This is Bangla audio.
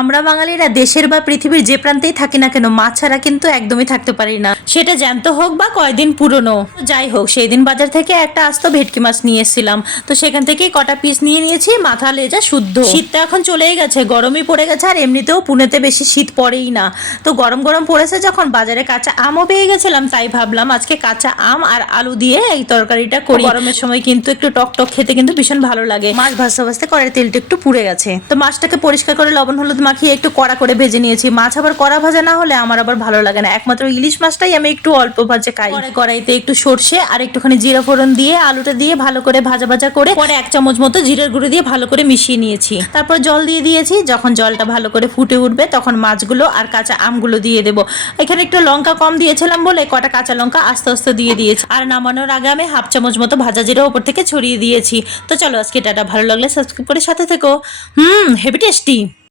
আমরা বাঙালিরা দেশের বা পৃথিবীর যে প্রান্তেই থাকি না কেন মাছ ছাড়া কিন্তু একদমই থাকতে পারি না, সেটা জ্যান্ত হোক বা কয়দিন পুরনো। যাই হোক, সেই দিন বাজার থেকে একটা আস্ত ভেটকি মাছ নিয়ে এসেছিলাম, তো সেখান থেকে কটা পিস নিয়ে নিয়েছি, মাথা লেজা শুদ্ধ। শীত তো এখন চলেই গেছে, গরমই পড়ে গেছে, আর এমনিতেও পুনেতে বেশি শীত পড়েই না। তো গরম গরম পড়েছে যখন, বাজারে কাঁচা আমও পেয়ে গেছিলাম, তাই ভাবলাম আজকে কাঁচা আম আর আলু দিয়ে এই তরকারিটা করি। গরমের সময় কিন্তু একটু টক টক খেতে কিন্তু ভীষণ ভালো লাগে। মাছ ভাজতে ভাজতে কড়াইয়ের তেলটা একটু পুড়ে গেছে, তো মাছটাকে পরিষ্কার করে লবণ হলুদ মাখিয়ে একটু কড়া করে ভেজে নিয়েছি। মাছ আবার কড়া ভাজা না হলে আমার আবার ভালো লাগে না, একমাত্র ইলিশ মাছটাই আমি একটু অল্প ভাজে খাই। কড়াইতে একটু সর্ষে আর একটুখানি জিরা ফোড়ন দিয়ে আলুটা দিয়ে ভালো করে ভাজা ভাজা করে পরে 1 চামচ মতো জিরার গুঁড়ো দিয়ে ভালো করে মিশিয়ে নিয়েছি। তারপর জল দিয়ে দিয়েছি, যখন জলটা ভালো করে ফুটে উঠবে তখন মাছগুলো আর কাঁচা আমগুলো দিয়ে দেবো। এখানে একটু লঙ্কা কম দিয়েছিলাম বলে কটা কাঁচা লঙ্কা আস্তে আস্তে দিয়ে দিয়েছি, আর নামানোর আগে আমি 1/2 চামচ মতো ভাজা জিরা উপর থেকে ছড়িয়ে দিয়েছি। তো চলো আজকে টাটা, ভালো লাগলে সাবস্ক্রাইব করে সাথে থেকো। Heavy tasty.